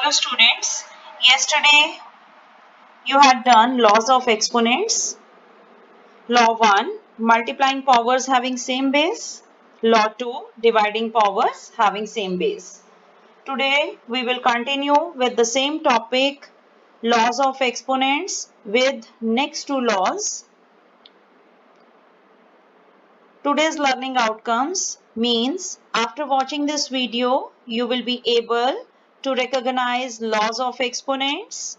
Hello students, yesterday you had done laws of exponents. Law 1, multiplying powers having same base. Law 2, dividing powers having same base. Today we will continue with the same topic, laws of exponents, with next two laws. Today's learning outcomes means after watching this video you will be able to recognize laws of exponents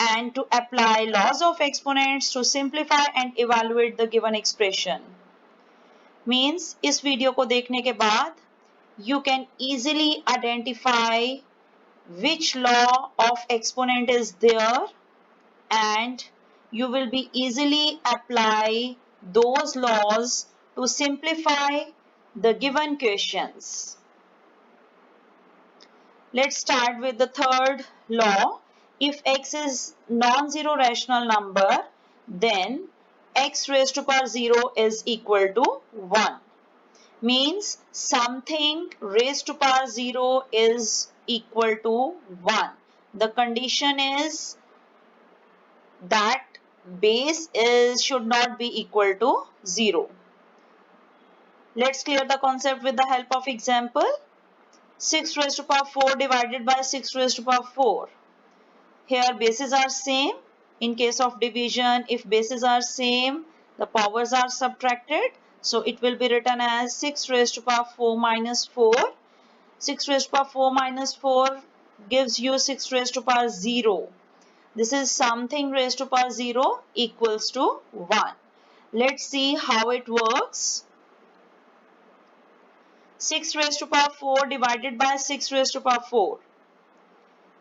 and to apply laws of exponents to simplify and evaluate the given expression. Means इस video को देखने के बाद you can easily identify which law of exponent is there and you will be easily apply those laws to simplify the given questions. Let's start with the third law. If x is non-zero rational number, then x raised to power 0 is equal to 1. Means something raised to power 0 is equal to 1. The condition is that base should not be equal to 0. Let's clear the concept with the help of example. 6 raised to power 4 divided by 6 raised to power 4. Here bases are same. In case of division, if bases are same, the powers are subtracted. So it will be written as 6 raised to power 4 minus 4. 6 raised to power 4 minus 4 gives you 6 raised to power 0. This is something raised to power 0 equals to 1. Let's see how it works. 6 raised to power 4 divided by 6 raised to power 4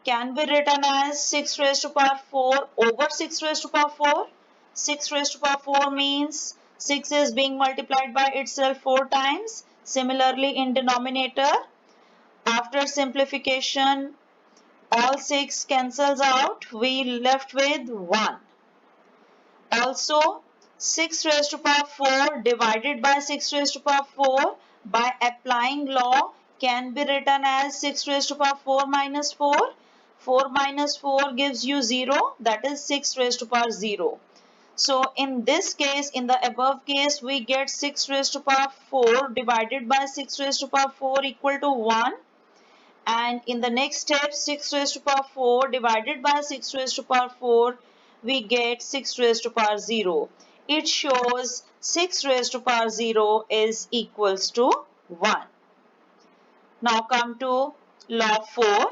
can be written as 6 raised to power 4 over 6 raised to power 4. 6 raised to power 4 means 6 is being multiplied by itself 4 times. Similarly, in denominator, after simplification, all 6 cancels out. We left with 1. Also, 6 raised to power 4 divided by 6 raised to power 4 by applying law can be written as 6 raised to power 4 minus 4. 4 minus 4 gives you 0, that is 6 raised to power 0. So in this case, in the above case, we get 6 raised to power 4 divided by 6 raised to power 4 equal to 1. And in the next step, 6 raised to power 4 divided by 6 raised to power 4, we get 6 raised to power 0. It shows 6 raised to power 0 is equals to 1. Now come to law 4.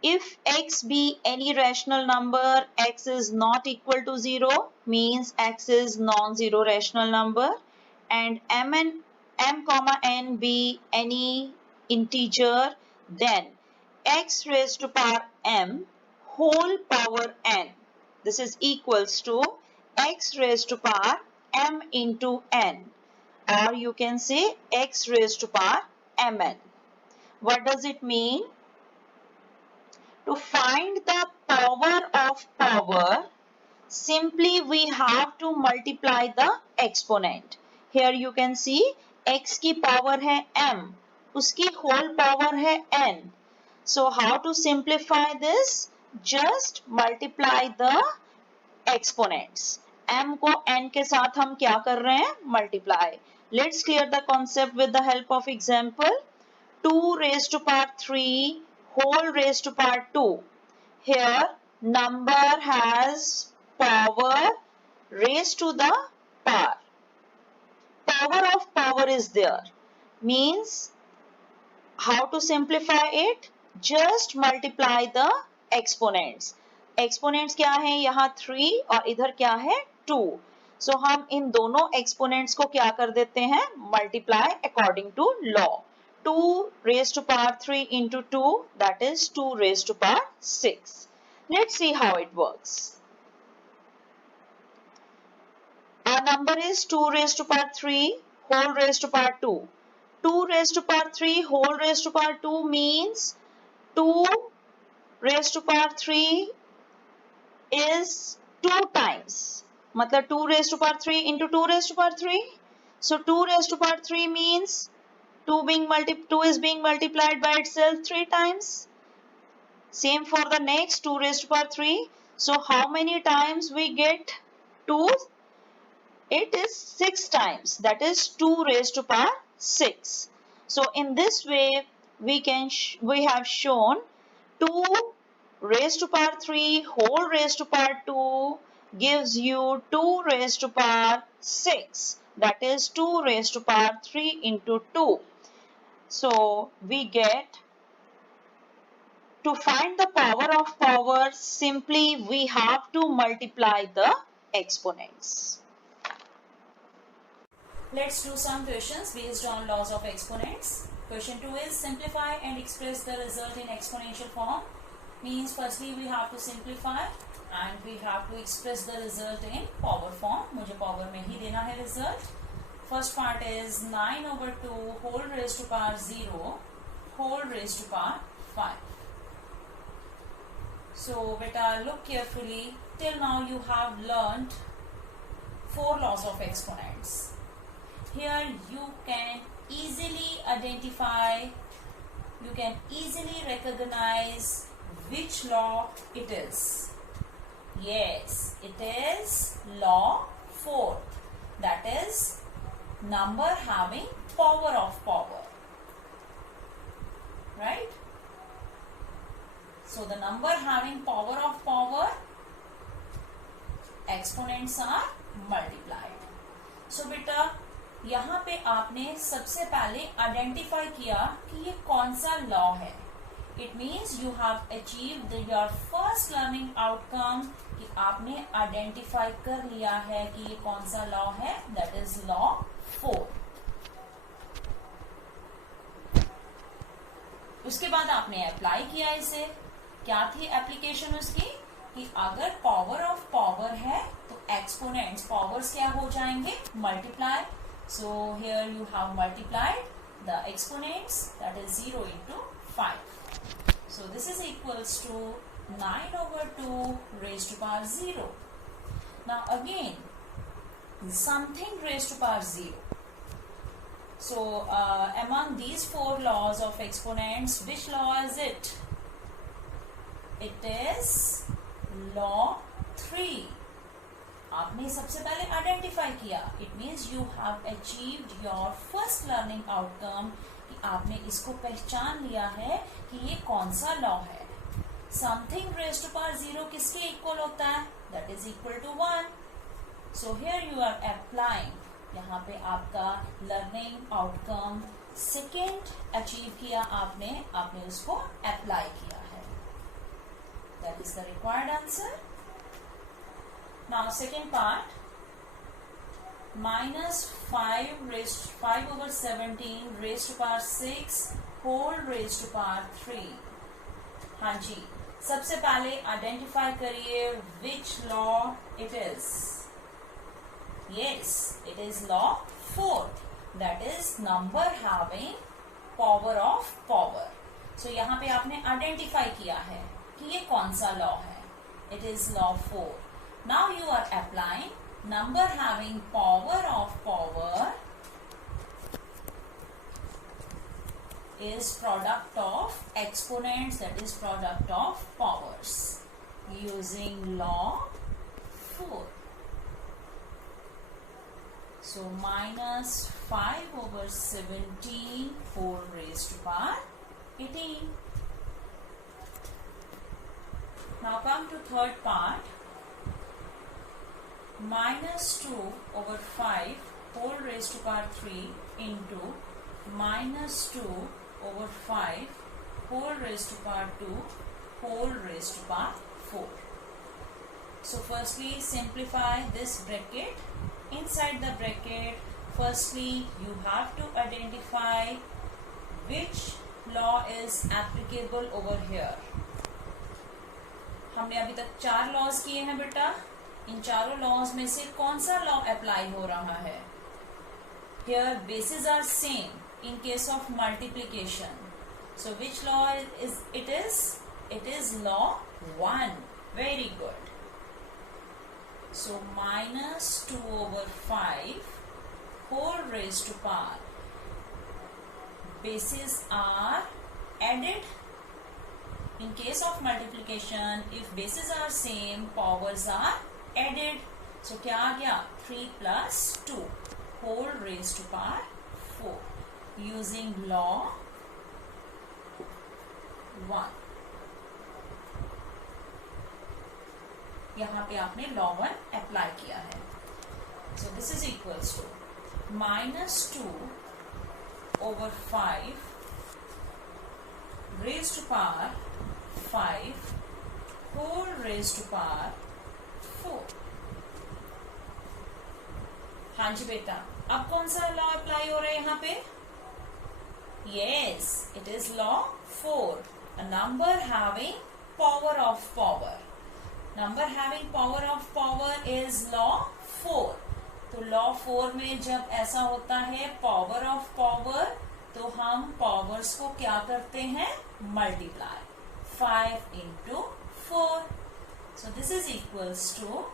If x be any rational number, x is not equal to 0, means x is non-zero rational number, and m comma n be any integer, then x raised to power m whole power n. This is equals to x raised to power m into n, or you can say x raised to power mn. What does it mean? To find the power of power, simply we have to multiply the exponent. Here you can see x की power है m, उसकी whole power है n. So how to simplify this? Just multiply the exponents. m को n के साथ हम क्या कर रहे हैं? Multiply. Let's clear the concept with the help of example. 2 raised to power 3 whole raised to power 2. Here number has power raised to the power. Power of power is there. Means how to simplify it? Just multiply the exponents. Exponents क्या है? यहाँ 3 और इधर क्या है? 2. So हम इन दोनों exponents को क्या कर देते हैं? Multiply according to law. 2 raised to power 3 into 2, that is 2 raised to power 6. Let's see how it works. Our number is 2 raised to power 3 whole raised to power 2. 2 raised to power 3 whole raised to power 2 means 2 raised to power 3 is 2 times. मतलब 2 raised to power 3 into 2 raised to power 3. So 2 raised to power 3 means 2 is being multiplied by itself 3 times. Same for the next 2 raised to power 3. So how many times we get 2? It is 6 times. That is 2 raised to power 6. So in this way we have shown 2 raised to power 3 whole raised to power 2 gives you 2 raised to power 6. That is 2 raised to power 3 into 2. So we get, to find the power of power, simply we have to multiply the exponents. Let's do some questions based on laws of exponents. Question 2 is simplify and express the result in exponential form. Means firstly we have to simplify and we have to express the result in power form. मुझे power में ही देना है result. First part is 9 over 2 whole raised to power 0 whole raised to power 5. So beta, look carefully. Till now you have learnt 4 laws of exponents. Here you can easily identify, you can easily recognize which law it is. Yes, it is law 4th. That is number having power of power. Right? So the number having power of power, exponents are multiplied. So beta, यहाँ पे आपने सबसे पहले identify किया कि ये कौन सा लॉ है. It means you have achieved your first learning outcome कि आपने आइडेंटिफाई कर लिया है कि ये कौन सा लॉ है. That is law 4. उसके बाद आपने अप्लाई किया इसे. क्या थी एप्लीकेशन उसकी कि अगर पावर ऑफ पावर है तो एक्सपोनेंट्स पावर्स क्या हो जाएंगे, multiply. So here you have multiplied the exponents, that is 0 into 5. So this is equals to 9 over 2 raised to power 0. Now again something raised to power 0. So among these 4 laws of exponents, which law is it? It is law 3. आपने सबसे पहले identify किया. It means you have achieved your first learning outcome कि आपने इसको पहचान लिया है कि ये कौन सा लॉ है. समथिंग रेज्ड टू पावर 0 किसके इक्वल होता है, that is equal to 1. So here you are applying, यहाँ पे आपका लर्निंग आउटकम सेकेंड अचीव किया आपने उसको अप्लाई किया है. That is the required answer. Now second part, minus 5 over 17 raised to power 6 whole raised to power 3. हाँ जी, सबसे पहले आइडेंटिफाई करिए which law it is. Yes, it is law 4th. That is number having power of power. So यहाँ पे आपने identify किया है कि ये कौन सा लॉ है. It is law 4. Now you are applying number having power of power is product of exponents, that is product of powers, using law 4. So minus 5 over 17 whole raised to power 18. Now come to third part. Minus 2 over 5 whole raised to power 3 into minus 2 over 5 whole raised to power 2 whole raised to power 4. So firstly simplify this bracket. Inside the bracket, firstly you have to identify which law is applicable over here. हमने अभी तक 4 laws किए हैं बेटा. इन चारों laws में से कौन सा लॉ अप्लाई हो रहा है. Here bases are same in case of multiplication. So which law is it is law 1. Very good. सो minus 2 over 5 whole raised to power. bases are added. In case of multiplication, if bases are same, powers are added. So क्या आ गया? 3 plus 2 whole raised to power 4. Using law 1. यहाँ पे आपने law 1 apply किया है. So this is equals to minus 2 over 5 raised to power 5 whole raised to power 4. हाँ जी बेटा, अब कौन सा लॉ अप्लाई हो रहा है यहाँ पे? Yes, it is law 4. A number having power of power. Number having power of power is law 4. तो लॉ 4 में जब ऐसा होता है पावर ऑफ पावर, तो हम पावर्स को क्या करते हैं? Multiply. 5 into 4. So this is equals to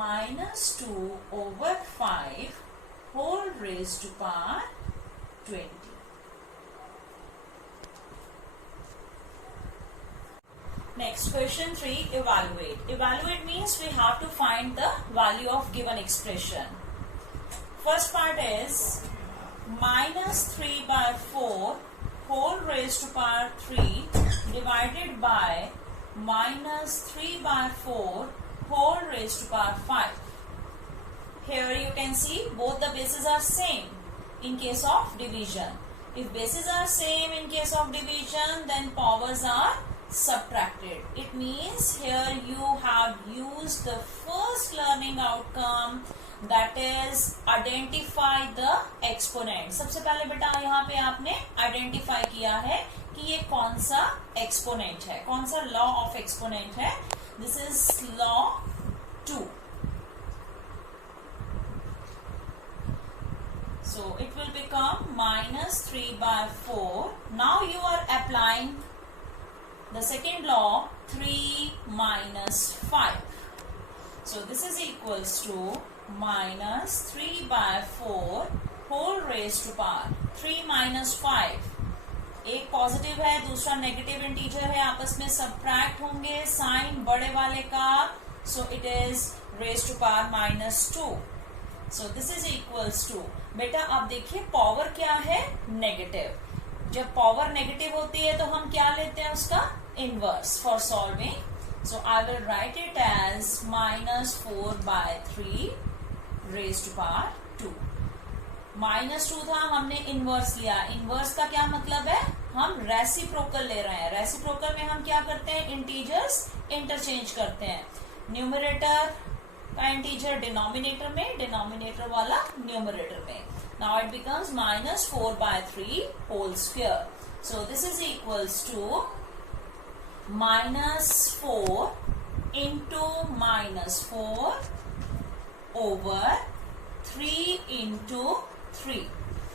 minus 2 over 5 whole raised to power 20. Next, question 3, evaluate. Evaluate means we have to find the value of given expression. First part is minus 3 by 4 whole raised to power 3 divided by minus 3 by 4 whole raised to power 5. Here you can see both the bases are same in case of division. If bases are same in case of division, then powers are subtracted. It means here you have used the first learning outcome, that is identify the exponent. सबसे पहले बेटा यहाँ पे आपने identify किया है कि ये कौन सा exponent है, कौन सा law of exponent है. This is law 2. So it will become minus 3 by 4. Now you are applying the second law, 3 minus 5. So this is equals to minus 3 by 4 whole raised to power 3 minus 5. एक positive है, दूसरा negative integer है, आपस में subtract होंगे, sign बड़े वाले का, so it is raise to power minus 2. So this is equals to, बेटा आप देखिए पावर क्या है? नेगेटिव. जब पावर नेगेटिव होती है तो हम क्या लेते हैं? उसका inverse for solving. So I will write it as minus 4 by 3 raised to power 2. minus 2 था, हमने इनवर्स लिया. इनवर्स का क्या मतलब है? हम रेसिप्रोकल ले रहे हैं. रेसिप्रोकल में हम क्या करते हैं? इंटीजर्स इंटरचेंज करते हैं. न्यूमरेटर का इंटीजर डिनोमिनेटर में, डिनोमिनेटर वाला न्यूमरेटर में. Now it becomes minus 4 by 3 whole square. So this is equals to minus 4 into minus 4 over 3 into 3.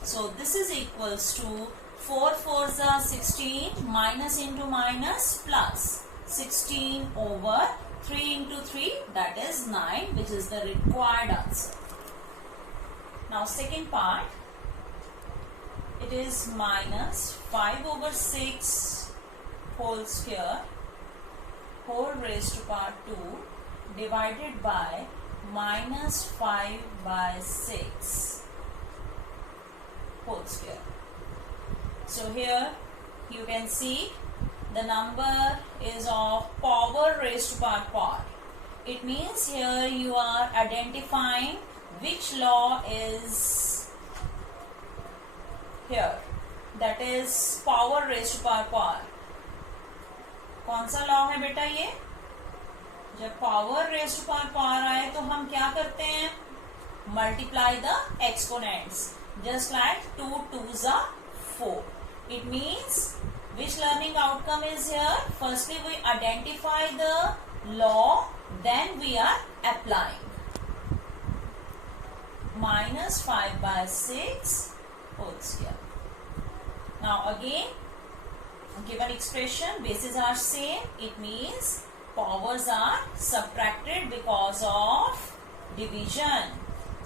So this is equals to 4 4s are 16, minus into minus plus 16 over 3 into 3, that is 9, which is the required answer. Now second part, it is minus 5 over 6 whole square whole raised to power 2 divided by minus 5 by 6 whole square. So here you can see the number is of power raised to power part. It means here you are identifying which law is here, that is power raised to power part. कौन सा law है बेटा ये? जब power raised to power आए तो हम क्या करते हैं? Multiply the exponents. Just like 2 2s are 4. It means which learning outcome is here? Firstly, we identify the law, then we are applying. Minus 5 by 6 whole square. Now again, given expression, bases are same. It means powers are subtracted because of division.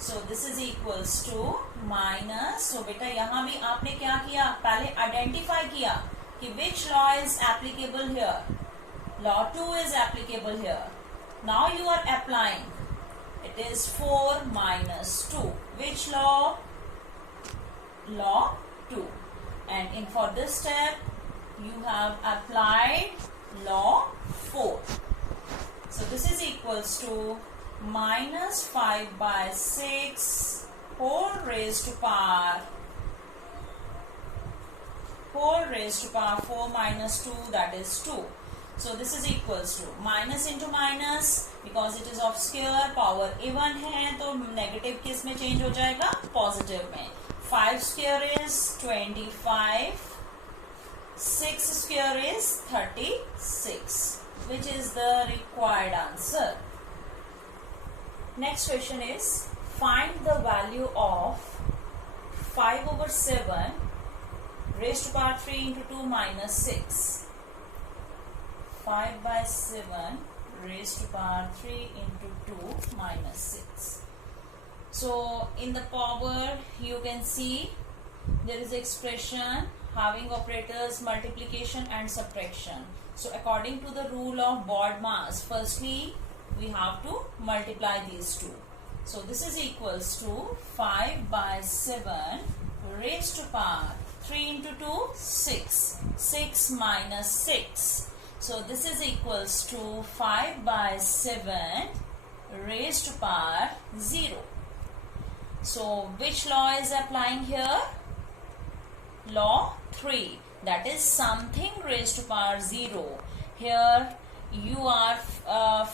So this is equals to minus, so बेटा यहां भी आपने क्या किया, पहले identify किया कि विच law is applicable here, law 2 is applicable here. Now you are applying. It is 4 minus 2. Which law? Law 2. And in for this step, you have applied law 4. So this is equals to minus 5 by 6 whole raised to power 4 minus 2, that is 2. So this is equals to minus into minus, because it is of square, power even है तो negative किस में change हो जाएगा, positive में. 5 square is 25, 6 square is 36, which is the required answer. Next question is find the value of 5/7 raised to power 3 into 2 minus 6. 5 by 7 raised to power 3 into 2 minus 6. So in the power you can see there is expression having operators multiplication and subtraction. So according to the rule of BODMAS, firstly we have to multiply these two. So this is equals to 5 by 7 raised to power 3 into 2 6. 6 minus 6. So this is equals to 5 by 7 raised to power 0. So which law is applying here? Law 3. That is something raised to power 0. Here you are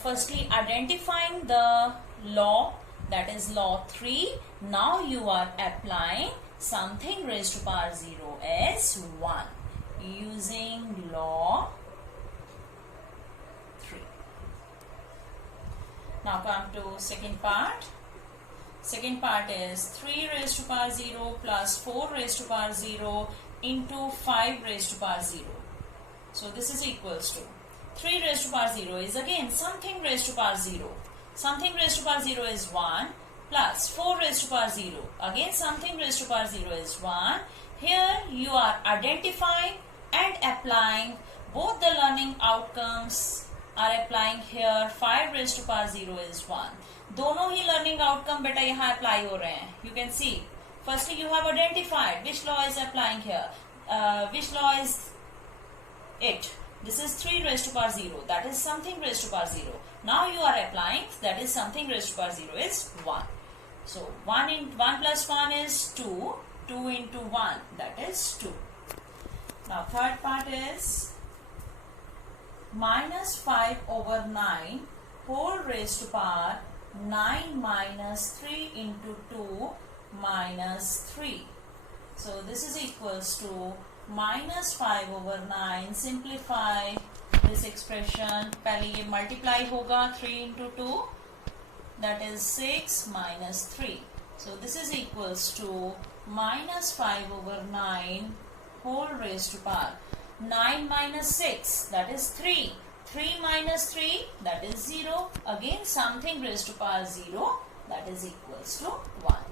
firstly identifying the law, that is law 3. Now you are applying something raised to power 0 as 1 using law 3. Now come to second part. Second part is 3 raised to power 0 plus 4 raised to power 0 into 5 raised to power 0. So this is equals to 3 raised to power 0 is again something raised to power 0. Something raised to power 0 is 1 plus 4 raised to power 0. Again something raised to power 0 is 1. Here you are identifying and applying both the learning outcomes are applying here. 5 raised to power 0 is 1. दोनों ही learning outcome बेटा यहाँ apply हो रहे हैं. You can see. Firstly you have identified which law is applying here. Which law is it? This is 3 raised to power 0. That is something raised to power 0. Now you are applying, that is something raised to power 0 is 1. So 1 plus 1 is 2. 2 into 1, that is 2. Now third part is minus 5/9 whole raised to power 9 minus 3 into 2 minus 3. So this is equals to minus 5/9. Simplify this expression. पहले ये multiply होगा 3 into 2, that is 6 minus 3. So this is equals to minus 5/9 whole raised to power 9 minus 6, that is 3. 3 minus 3, that is 0. Again something raised to power 0, that is equals to 1.